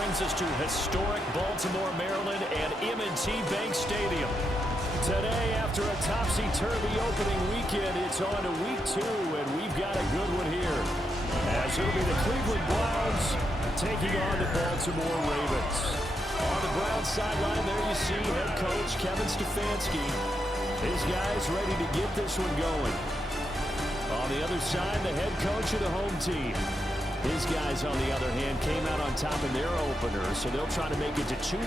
brings us to historic Baltimore, Maryland, and M&T Bank Stadium. Today, after a topsy-turvy opening weekend, it's on to week 2, and we've got a good one here. As it'll be the Cleveland Browns taking on the Baltimore Ravens. On the Browns sideline, there you see head coach Kevin Stefanski. His guys ready to get this one going. On the other side, the head coach of the home team. His guys, on the other hand, came out on top in their opener, so they'll try to make it to 2-0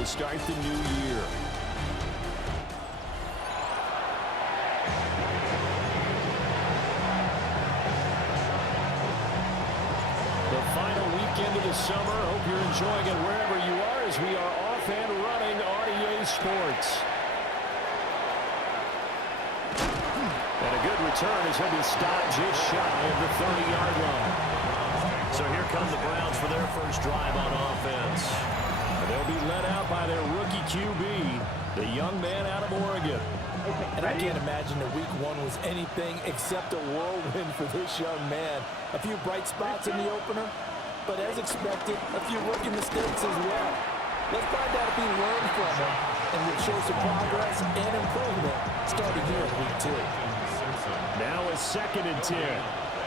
to start the new year. The final weekend of the summer. Hope you're enjoying it wherever you are as we are off and running on EA Sports. And a good return is going to be stopped just shy of the 30-yard line. So here come the Browns for their first drive on offense. They'll be led out by their rookie QB, the young man out of Oregon. And I can't imagine that week 1 was anything except a whirlwind for this young man. A few bright spots in the opener, but as expected, a few rookie mistakes as well. Let's find out if he learned from them and will show some progress and improvement starting here in week 2. Now a 2nd and 10.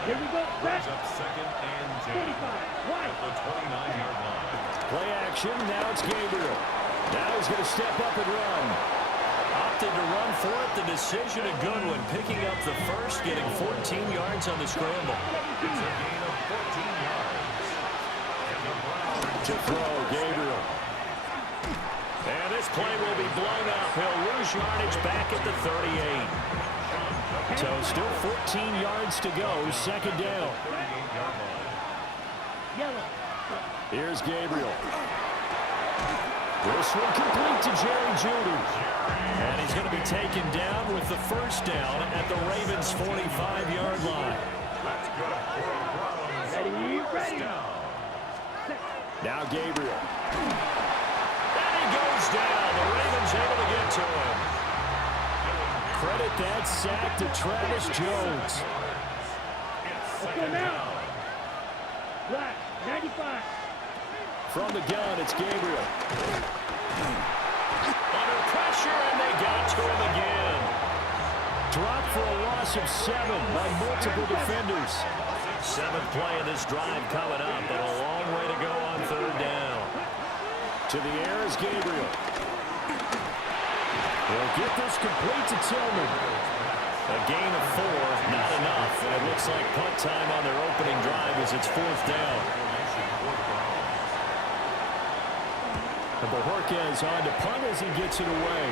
Here we go. Back. Up 2nd and 10. 25. Right. At the 29-yard line. Play action. Now it's Gabriel. Now he's going to step up and run. Opted to run for it. The decision a good one. Picking up the first, getting 14 yards on the scramble. It's a gain of 14 yards. And the Browns To throw, Gabriel. And this play will be blown up. He'll lose yardage back at the 38. So still 14 yards to go. 2nd down. Here's Gabriel. This one complete to Jerry Jeudy. And he's going to be taken down with the first down at the Ravens' 45-yard line. That's good for the Browns. Ready. Now Gabriel. And he goes down. The Ravens able to get to him. Credit that sack to Travis Jones. Let's go now. Black, 95. From the gun, it's Gabriel. Under pressure, and they got to him again. Dropped for a loss of 7 by multiple defenders. 7th play of this drive coming up, but a long way to go on 3rd down. To the air is Gabriel. They'll get this complete to Tillman. A gain of 4, not enough. And it looks like punt time on their opening drive as it's 4th down. And Bojorquez on to punt as he gets it away.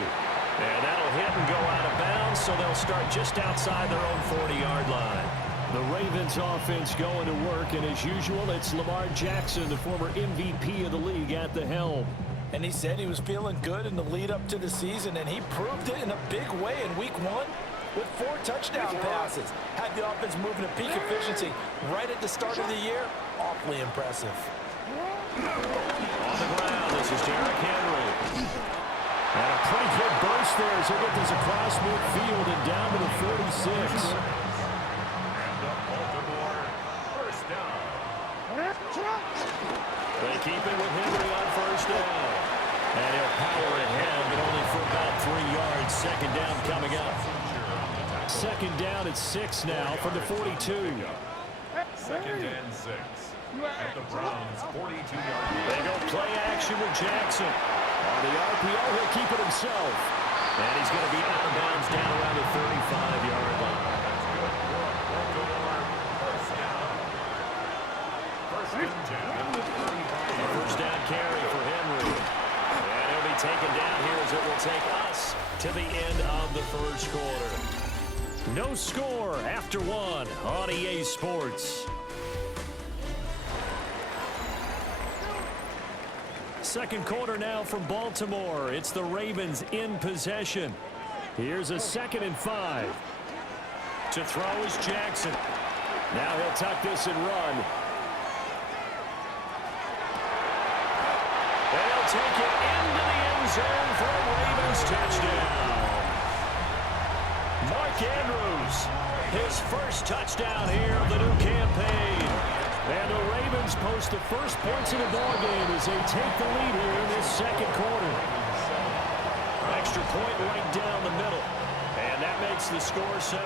And that'll hit and go out of bounds, so they'll start just outside their own 40-yard line. The Ravens offense going to work, and as usual, it's Lamar Jackson, the former MVP of the league, at the helm. And he said he was feeling good in the lead up to the season, and he proved it in a big way in week 1 with 4 touchdown passes. Had the offense moving at peak efficiency right at the start of the year. Awfully impressive. On the ground, this is Derrick Henry. And a pretty good burst there as he'll get this across midfield and down to the 46. And the Baltimore first down. They keep it with Henry on 1st down. And he'll power ahead, but only for about 3 yards. 2nd down coming up. 2nd down at 6 now from the 42. 2nd and 6. At the Browns' 42-yard line. They go play action with Jackson. On the RPO, he'll keep it himself. And he's going to be out of bounds down around the 35-yard line. That's good for a Baltimore first down. 1st and 10. A 1st down carry for Henry. And he'll be taken down here as it will take us to the end of the 1st quarter. No score after 1 on EA Sports. 2nd quarter now from Baltimore. It's the Ravens in possession. Here's a 2nd and 5. To throw is Jackson. Now he'll tuck this and run. They'll take it into the end zone for a Ravens touchdown. Mark Andrews, his first touchdown here of the new campaign. And the Ravens post the first points in the ballgame as they take the lead here in this second quarter. Extra point right down the middle. And that makes the score 7-0.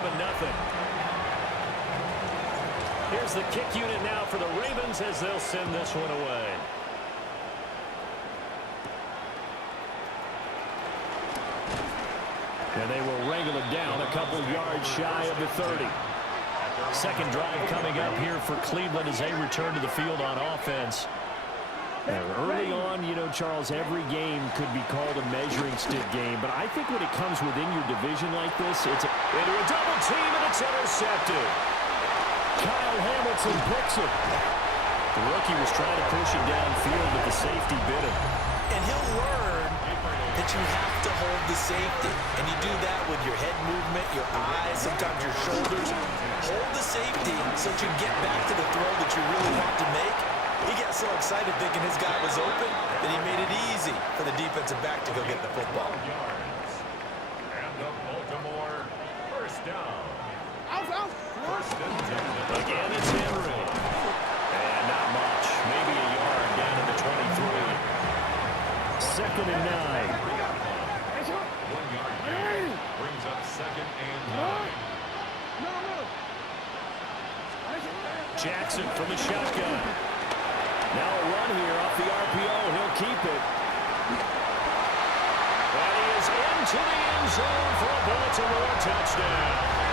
Here's the kick unit now for the Ravens as they'll send this one away. And they will wrangle it down a couple yards shy of the 30. Second drive coming up here for Cleveland as they return to the field on offense. Early on, you know, Charles, every game could be called a measuring stick game. But I think when it comes within your division like this, it's into a double team, and it's intercepted. Kyle Hamilton picks it. The rookie was trying to push it downfield, but the safety bit him. And he'll learn that you have to hold the safety. And you do that with your head movement, your eyes, sometimes your shoulders. Hold the safety so that you get back to the throw that you really want to make. He got so excited thinking his guy was open that he made it easy for the defensive back to go get the football. And the Baltimore first down. First and 10. Again, it's Henry. And not much. Maybe a yard down to the 23. Second and 9. 1 yard gain brings up second and 9. Jackson from the shotgun. Now a run here off the RPO. He'll keep it. And he is into the end zone for a Baltimore touchdown.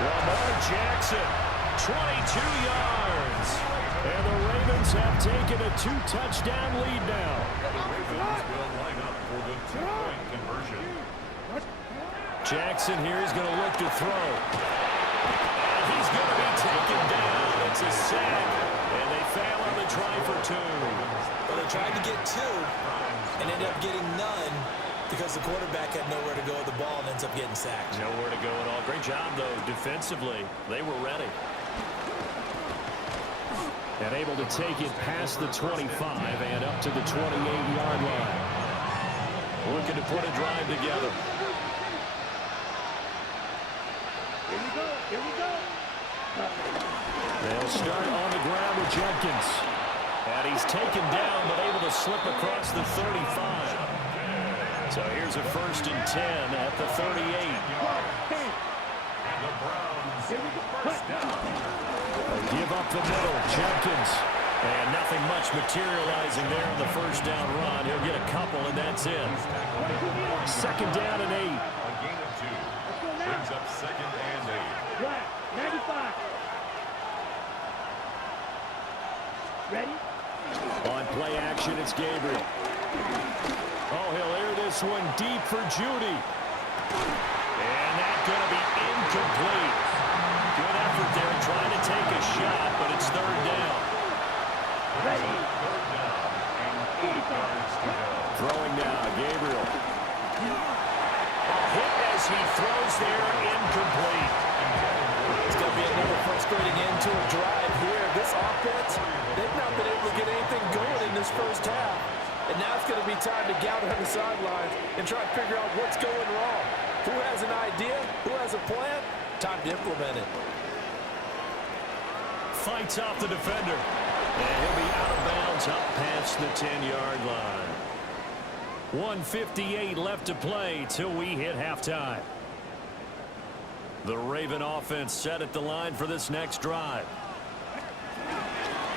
Lamar Jackson, 22 yards. And the Ravens have taken a 2-touchdown lead now. Ravens will line up for the 2-point conversion. Jackson here is going to look to throw. And he's going to be taken down. It's a sack. And they fail on the try for 2. Well, they tried to get 2 and ended up getting none because the quarterback had nowhere to go with the ball and ends up getting sacked. Nowhere to go at all. Great job, though, defensively. They were ready. And able to take it past the 25 and up to the 28-yard line. Looking to put a drive together. Here we go. Here we go. They'll start on the ground with Jenkins. And he's taken down, but able to slip across the 35. So here's a first and 10 at the 38. And the Browns first down. Give up the middle, Jenkins. And nothing much materializing there on the first down run. He'll get a couple, and that's it. Second down and 8. A gain of 2 brings up second and 8. Right. 95. Ready? On play action, it's Gabriel. Oh, he'll air this one deep for Judy. And that's going to be incomplete. Good effort there trying to take a shot, but it's third down. Ready? Third down and 8 yards to go. Throwing now, Gabriel. A hit as he throws there, incomplete. It's going to be another frustrating end to a drive here. This offense, they've not been able to get anything going in this first half. And now it's going to be time to gather on the sidelines and try to figure out what's going wrong. Who has an idea? Who has a plan? Time to implement it. Fights off the defender. And he'll be out of bounds up past the 10-yard line. 1:58 left to play till we hit halftime. The Raven offense set at the line for this next drive.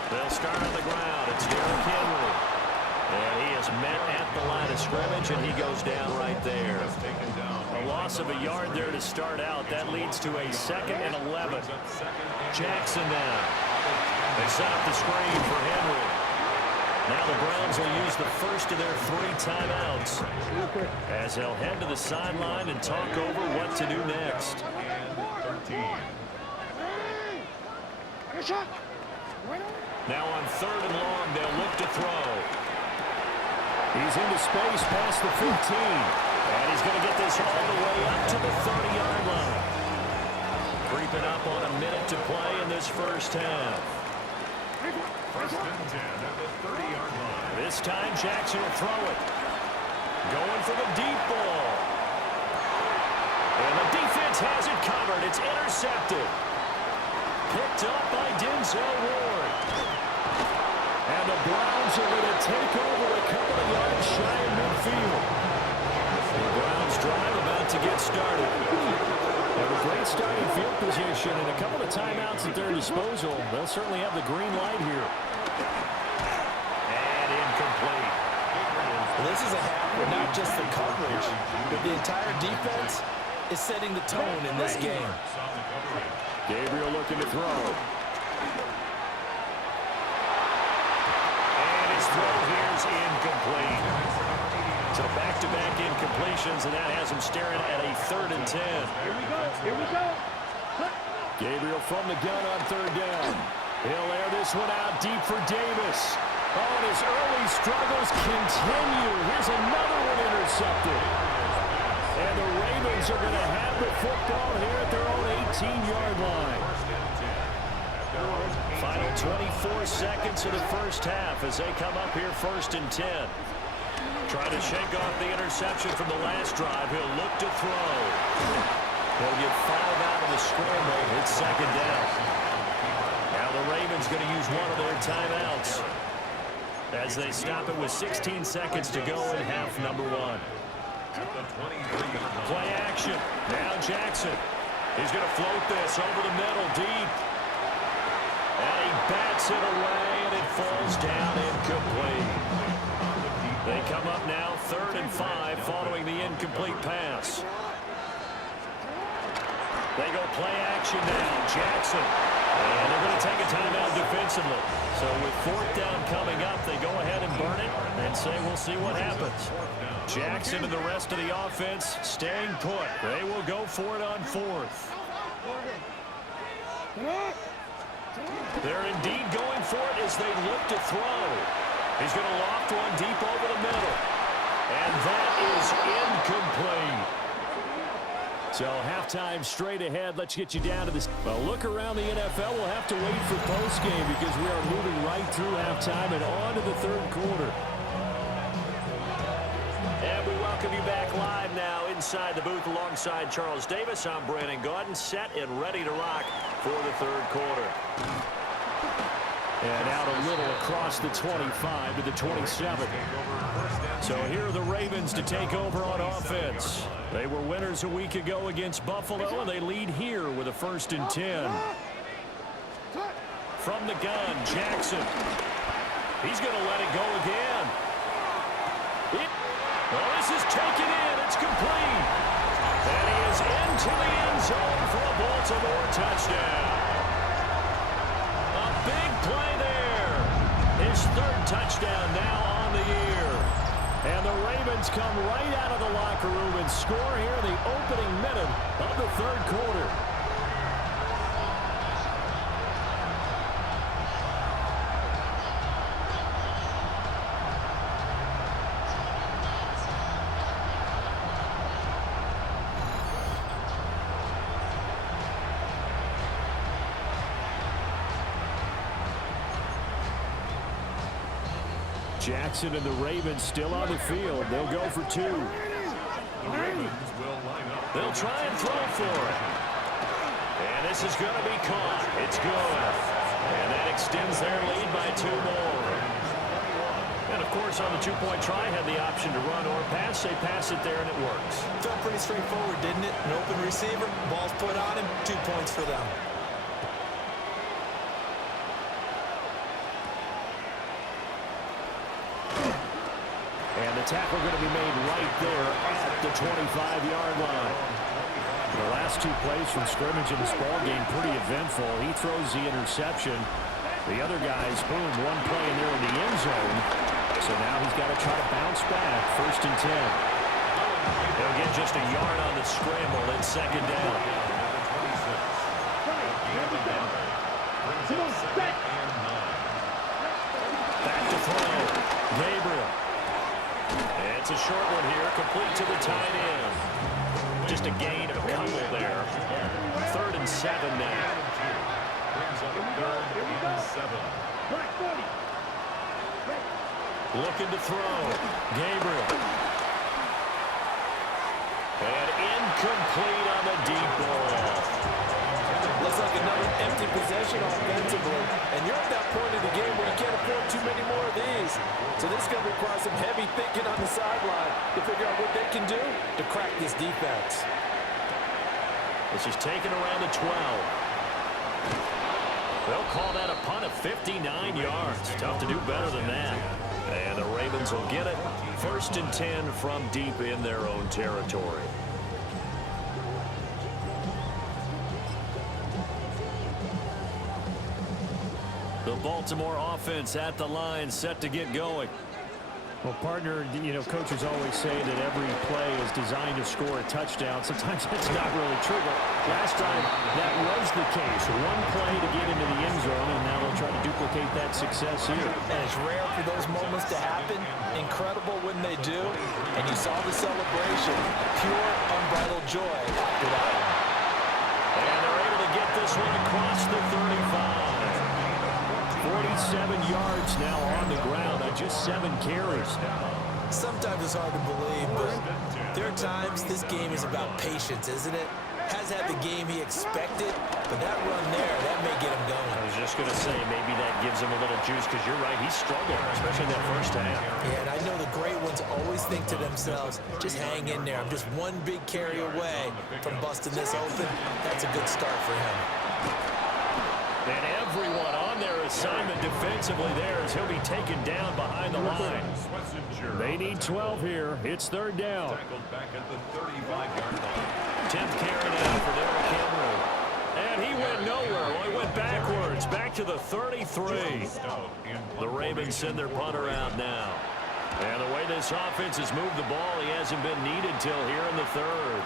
They'll start on the ground. It's Derrick Henry. And he is met at the line of scrimmage, and he goes down right there. A loss of a yard there to start out. That leads to a 2nd and 11. Jackson down. They set up the screen for Henry. Now the Browns will use the first of their 3 timeouts as they'll head to the sideline and talk over what to do next. Now on 3rd and long, they'll look to throw. He's into space past the 15. And he's going to get this all the way up to the 30-yard line. Creeping up on a minute to play in this first half. First and 10 at the 30-yard line. This time Jackson will throw it. Going for the deep ball. And the defense has it covered. It's intercepted. picked up by Denzel Ward. And the Browns are going to take over a couple of yards shy of midfield. The Browns drive about to get started. They have a great starting field position and a couple of timeouts at their disposal. They'll certainly have the green light here. And incomplete. Well, this is a half where not just the coverage, but the entire defense is setting the tone in this game. Gabriel looking to throw. And his throw here is incomplete. So back-to-back incompletions, and that has him staring at a 3rd and 10. Here we go. Here we go. Gabriel from the gun on 3rd down. He'll air this one out deep for Davis. Oh, and his early struggles continue. Here's another one intercepted. And the Ravens are going to have the football here at their own 18-yard line. Final 24 seconds of the first half as they come up here 1st and 10. Trying to shake off the interception from the last drive. He'll look to throw. He'll get 5 out of the scramble. It's 2nd down. Now the Ravens going to use one of their timeouts as they stop it with 16 seconds to go in half number 1. Play action. Now Jackson. He's going to float this over the middle deep. And he bats it away, and it falls down incomplete. They come up now 3rd and 5 following the incomplete pass. They go play action now. Jackson. And they're going to take a timeout defensively. So with 4th down coming up, they go ahead and burn it and say we'll see what happens. Jackson and the rest of the offense staying put. They will go for it on 4th. They're indeed going for it as they look to throw. He's going to loft one deep over the middle. And that is incomplete. So halftime straight ahead. Let's get you down to this. Well, look around the NFL. We'll have to wait for postgame because we are moving right through halftime and on to the 3rd quarter. And we welcome you back live now inside the booth alongside Charles Davis. I'm Brandon Gaudin, set and ready to rock for the 3rd quarter. And out a little across the 25 to the 27. So here are the Ravens to take over on offense. They were winners a week ago against Buffalo, and they lead here with a 1st and 10. From the gun, Jackson. He's going to let it go again. Well, this is taken in. It's complete. And he is into the end zone for a Baltimore touchdown. A big play there. His 3rd touchdown now on the year. And the Ravens come right out of the locker room and score here in the opening minute of the 3rd quarter. Jackson and the Ravens still on the field. They'll go for 2. They'll try and throw for it. And this is going to be caught. It's good. And that extends their lead by 2 more. And, of course, on the 2-point try, had the option to run or pass. They pass it there, and it works. Felt pretty straightforward, didn't it? An open receiver, ball's put on him, 2 points for them. And the tackle going to be made right there at the 25-yard line. The last 2 plays from scrimmage in this ball game pretty eventful. He throws the interception. The other guys, boom, 1 play in there in the end zone. So now he's got to try to bounce back. 1st and 10. He'll get just a yard on the scramble in 2nd down. Back to throw. Gabriel. It's a short one here, complete to the tight end. Just a gain of a couple there. 3rd and 7 now. Looking to throw. Gabriel. And incomplete on the deep ball. Looks like empty possession offensively, and you're at that point of the game where you can't afford too many more of these. So this is going to require some heavy thinking on the sideline to figure out what they can do to crack this defense. This is taken around the 12. They'll call that a punt of 59 yards. Tough to do better than that. And the Ravens will get it. 1st and 10 from deep in their own territory. The Baltimore offense at the line, set to get going. Well, partner, coaches always say that every play is designed to score a touchdown. Sometimes that's not really true, but last time that was the case. One play to get into the end zone, and now they'll try to duplicate that success here. And it's rare for those moments to happen. Incredible when they do. And you saw the celebration. Pure, unbridled joy after that one. And they're able to get this one across the 35. 47 yards now on the ground on just 7 carries. Sometimes it's hard to believe, but there are times this game is about patience, isn't it? Has had the game he expected, but that run there, that may get him going. I was just going to say, maybe that gives him a little juice, because you're right, he struggled, especially in that first half. Yeah, and I know the great ones always think to themselves, just hang in there. I'm just one big carry away from busting this open. That's a good start for him. And everyone on their assignment defensively there as he'll be taken down behind the line. They need 12 here. It's 3rd down. Back at the 35-yard line. 10th carry now for Derrick Henry. And he went nowhere. Well, he went backwards, back to the 33. The Ravens send their punter out now. And the way this offense has moved the ball, he hasn't been needed till here in the 3rd.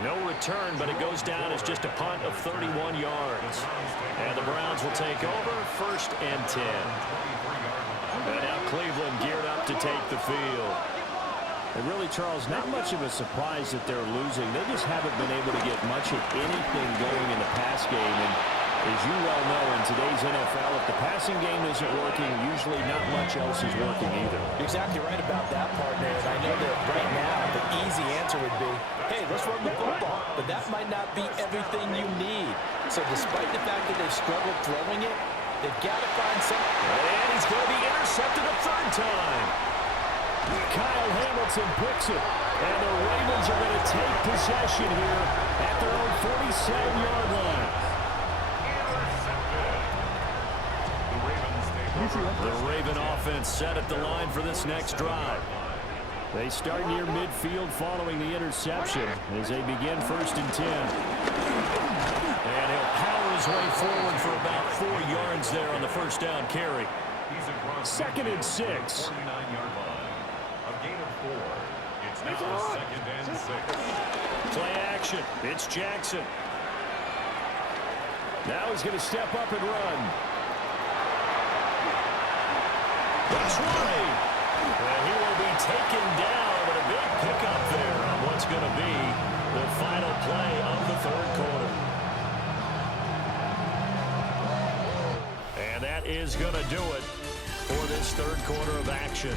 No return, but it goes down as just a punt of 31 yards. And the Browns will take over, 1st and 10. And now Cleveland geared up to take the field. And really, Charles, not much of a surprise that they're losing. They just haven't been able to get much of anything going in the pass game. And as you well know, in today's NFL, if the passing game isn't working, usually not much else is working either. You're exactly right about that, partner. And I know that right now the easy answer would be, hey, let's run the football. But that might not be everything you need. So despite the fact that they've struggled throwing it, they've got to find something. And he's going to be intercepted a 3rd time. Kyle Hamilton picks it. And the Ravens are going to take possession here at their own 47-yard line. The Raven offense set at the line for this next drive. They start near midfield following the interception as they begin 1st and 10. And he'll power his way forward for about 4 yards there on the 1st down carry. 2nd and 6. 29-yard line. A gain of 4. It's now 2nd and 6. Play action. It's Jackson. Now he's going to step up and run. That's right. And he will be taken down, but a big pickup there on what's going to be the final play of the 3rd quarter. And that is going to do it for this 3rd quarter of action.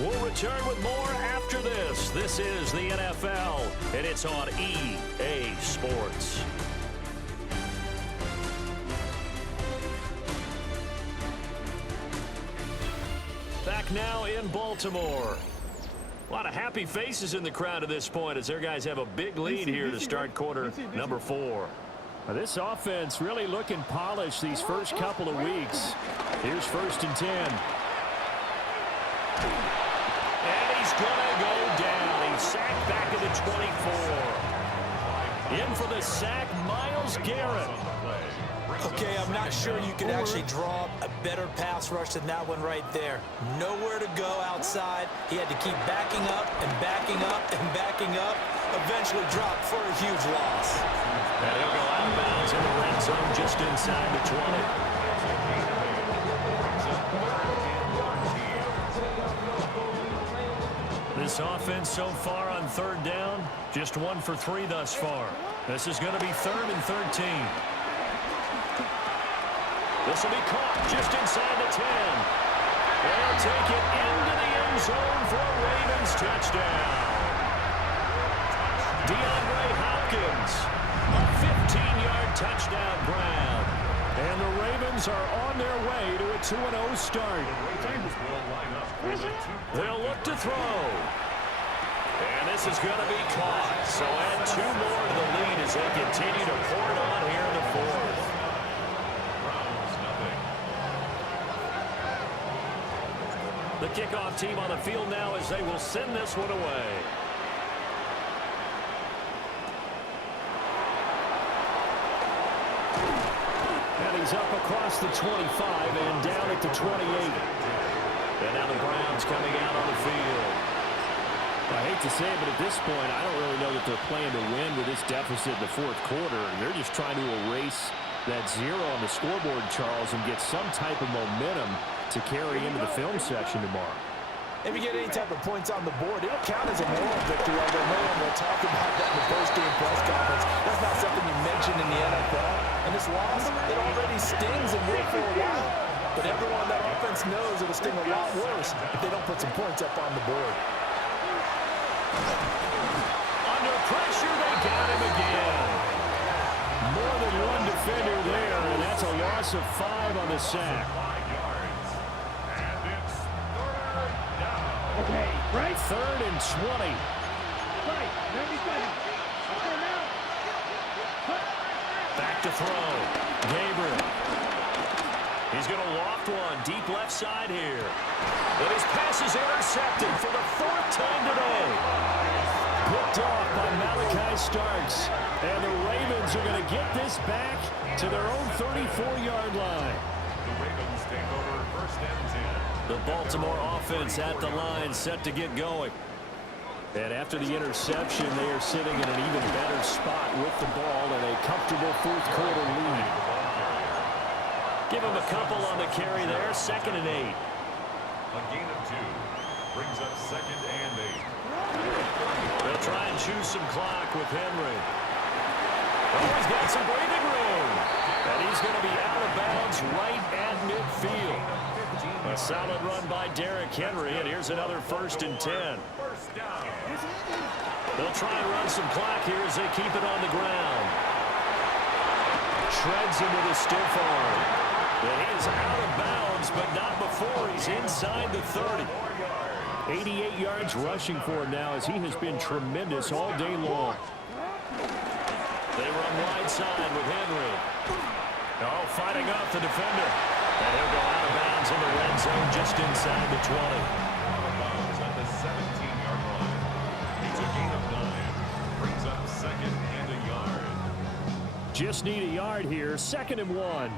We'll return with more after this. This is the NFL, and it's on EA Sports. Back now in Baltimore. A lot of happy faces in the crowd at this point as their guys have a big lead here to start quarter number 4. Now, this offense really looking polished these first couple of weeks. Here's 1st and 10. And he's going to go down. He's sacked back at the 24. In for the sack, Myles Garrett. Okay, I'm not sure you could actually draw a better pass rush than that one right there. Nowhere to go outside. He had to keep backing up and backing up and backing up. Eventually dropped for a huge loss. And he'll go out of bounds in the red zone just inside the 20. This offense so far on 3rd down, just 1 for 3 thus far. This is going to be 3rd and 13. This will be caught just inside the 10. They'll take it into the end zone for a Ravens touchdown. DeAndre Hopkins, a 15-yard touchdown, Brown. And the Ravens are on their way to a 2-0 start. They'll look to throw. And this is going to be caught. So add 2 more to the lead as they continue to pour it on here in the fourth. The kickoff team on the field now as they will send this one away. And he's up across the 25 and down at the 28. And now the Browns coming out on the field. I hate to say it, but at this point, I don't really know that they're playing to win with this deficit in the fourth quarter. They're just trying to erase that 0 on the scoreboard, Charles, and get some type of momentum to carry into the film section tomorrow. If you get any type of points on the board, it'll count as a moral victory, although no one will talk about that in the post-game press conference. That's not something you mention in the NFL. And this loss, it already stings and will for a while. But everyone on that offense knows it'll sting a lot worse if they don't put some points up on the board. Under pressure, they got him again. More than one defender there, and that's a loss of 5 on the sack. Okay, right? 3rd and 20. Right, 37. Okay, now. Back to throw. Gabriel. He's going to loft one deep left side here. And his pass is intercepted for the 4th time today. Picked off by Malachi Starks. And the Ravens are going to get this back to their own 34-yard line. The Ravens take over 1st and 10. The Baltimore offense at the line, set to get going. And after the interception, they are sitting in an even better spot with the ball and a comfortable 4th quarter lead. Give him a couple on the carry there, 2nd and 8. A gain of 2 brings up 2nd and 8. They'll try and choose some clock with Henry. Oh, he's got some breathing room. And he's going to be out of bounds right at midfield. A solid run by Derrick Henry, and here's another 1st and 10. They'll try and run some clock here as they keep it on the ground. Shreds him with a stiff arm. And he is out of bounds, but not before he's inside the 30. 88 yards rushing for him now as he has been tremendous all day long. They run wide side with Henry. Oh, fighting off the defender. And he'll go out of bounds in the red zone just inside the 20. At the 17-yard line. It's a gain of 9. Brings up 2nd and a yard. Just need a yard here. 2nd and 1.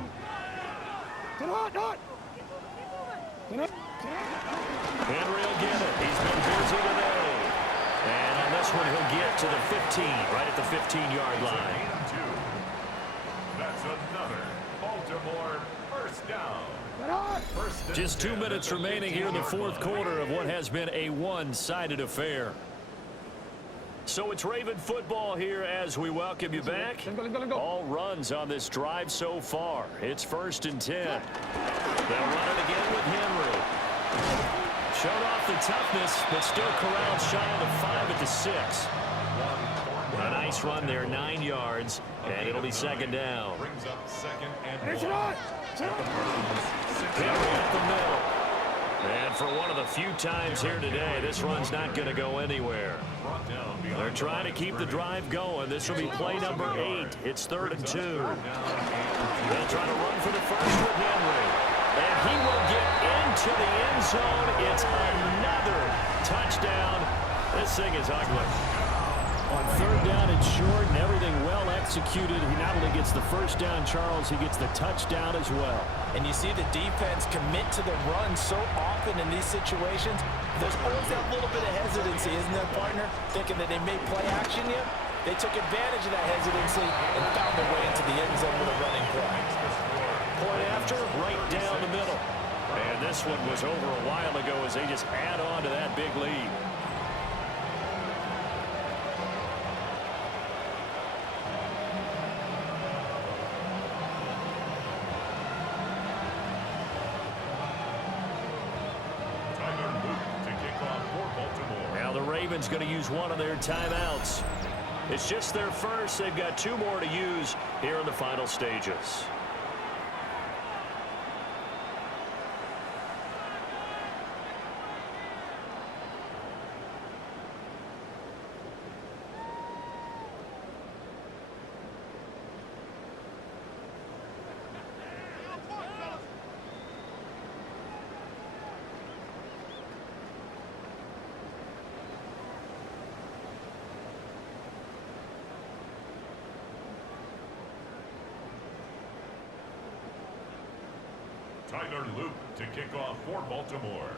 Henry will get it. He's been busy today. And on this one, he'll get to the 15, right at the 15-yard line. Gain of 2. That's another Baltimore 1st down. Just 2 minutes remaining here in the 4th quarter of what has been a one-sided affair. So it's Raven football here as we welcome you back. All runs on this drive so far. It's 1st and 10. They'll run it again with Henry. Showed off the toughness, but still corralled shy of the 5 at the 6. A nice run there, 9 yards, and it'll be 2nd down. Brings up 2nd and 1. Henry up the middle. And for one of the few times here today, this run's not going to go anywhere. They're trying to keep the drive going. This will be play number 8. It's 3rd and 2. They'll try to run for the first with Henry. And he will get into the end zone. It's another touchdown. This thing is ugly. On 3rd down and short and everything well executed. He not only gets the 1st down, Charles, he gets the touchdown as well. And you see the defense commit to the run so often in these situations. There's always that little bit of hesitancy, isn't there, partner? Thinking that they may play action yet. They took advantage of that hesitancy and found their way into the end zone with a running play. Point after, right down the middle. And this one was over a while ago as they just add on to that big lead. To kick off for Baltimore. Now the Ravens going to use one of their timeouts. It's just their first. They've got 2 more to use here in the final stages. Tyler Luke to kick off for Baltimore.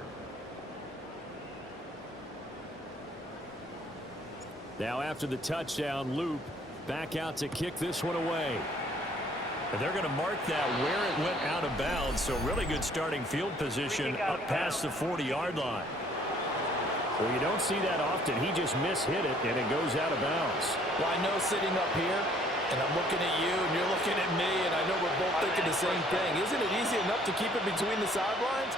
Now after the touchdown, Loop back out to kick this one away. And they're going to mark that where it went out of bounds, so really good starting field position up past the 40-yard line. Well, you don't see that often. He just mishit it, and it goes out of bounds. Well, I know sitting up here, and I'm looking at you, and you're looking at me, and I know we're both thinking the same thing. Isn't it easy enough to keep it between the sidelines?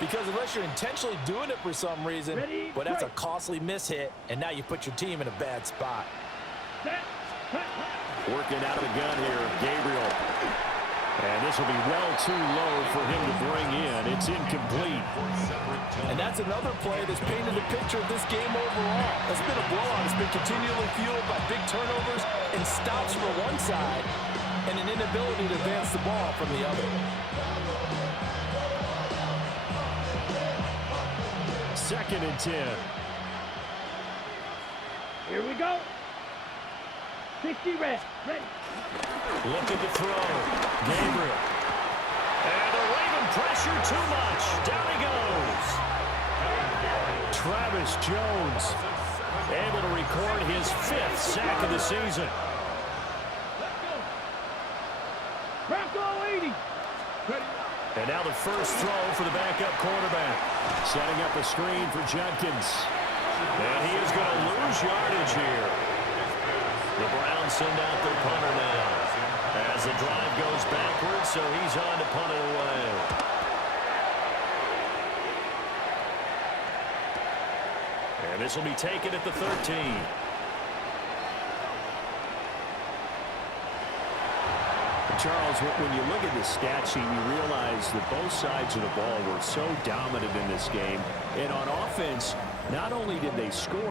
Because unless you're intentionally doing it for some reason, well, that's a costly mishit, and now you put your team in a bad spot. Working out of the gun here, Gabriel. And this will be well too low for him to bring in. It's incomplete. And that's another play that's painted the picture of this game overall. It's been a blowout. It's been continually fueled by big turnovers and stops for one side and an inability to advance the ball from the other. Second and 10. Here we go. 60 red. Ready. Looking to throw. Gabriel. And the Raven pressure too much. Down he goes. Travis Jones able to record his 5th sack of the season. Bronco 80. And now the first throw for the backup quarterback. Setting up a screen for Judkins. And he is going to lose yardage here. The Browns send out their punter now. As the drive goes backwards, so he's on to punt it away. And this will be taken at the 13. Charles, when you look at the stat sheet, you realize that both sides of the ball were so dominant in this game. And on offense, not only did they score,